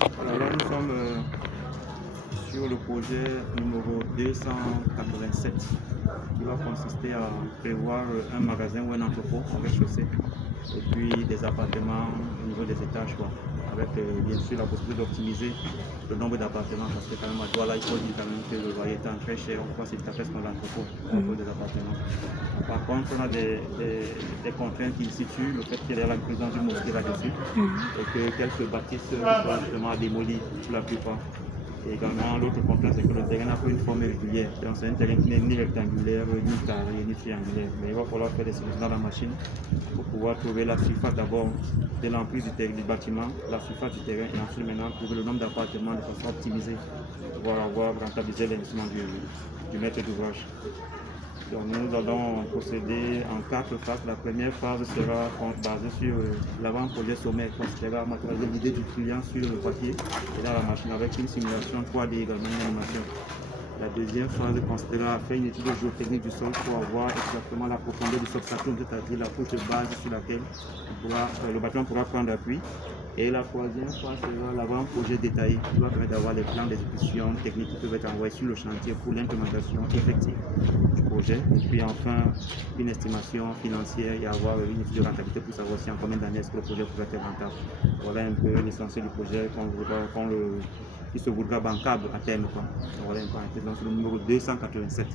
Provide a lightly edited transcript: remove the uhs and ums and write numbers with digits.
Voilà, là nous sommes sur le projet numéro 287 qui va consister à prévoir un magasin ou un entrepôt en rez-de-chaussée et puis des appartements au niveau des étages, quoi, avec bien sûr la possibilité d'optimiser le nombre d'appartements parce que quand même à Douala il faut dire quand même que le loyer étant très cher, on voit c'est tout à fait ce qu'on l'entrepôt pour des appartements. Par contre, on a des contraintes qui situent le fait qu'il y ait la présence d'une mosquée là-dessus et que quelques bâtisses soient justement démolies pour la plupart. Et également, l'autre contrainte, c'est que le terrain n'a pas une forme régulière. Donc, c'est un terrain qui n'est ni rectangulaire, ni carré, ni triangulaire. Mais il va falloir faire des solutions dans la machine pour pouvoir trouver la surface d'abord de l'emprise du bâtiment, la surface du terrain, et ensuite maintenant trouver le nombre d'appartements de façon optimisée pour pouvoir rentabiliser l'investissement du maître d'ouvrage. Donc nous allons procéder en 4 phases. La première phase sera basée sur l'avant-projet sommaire, consistera à matérialiser l'idée du client sur le papier et dans la machine avec une simulation 3D également, une animation. La deuxième phase consistera à faire une étude géotechnique du sol pour avoir exactement la profondeur du substratum, c'est-à-dire la couche de base sur laquelle le bâtiment pourra prendre appui. Et la troisième phase sera l'avant-projet détaillé qui va permettre d'avoir les plans d'exécution techniques qui peuvent être envoyés sur le chantier pour l'implémentation effective du projet. Et puis enfin, une estimation financière et avoir une étude de rentabilité pour savoir si en combien d'années est-ce que le projet pourrait être rentable. Voilà un peu l'essentiel du projet qui se voudra bancable à terme. Voilà un peu, donc c'est le numéro 287.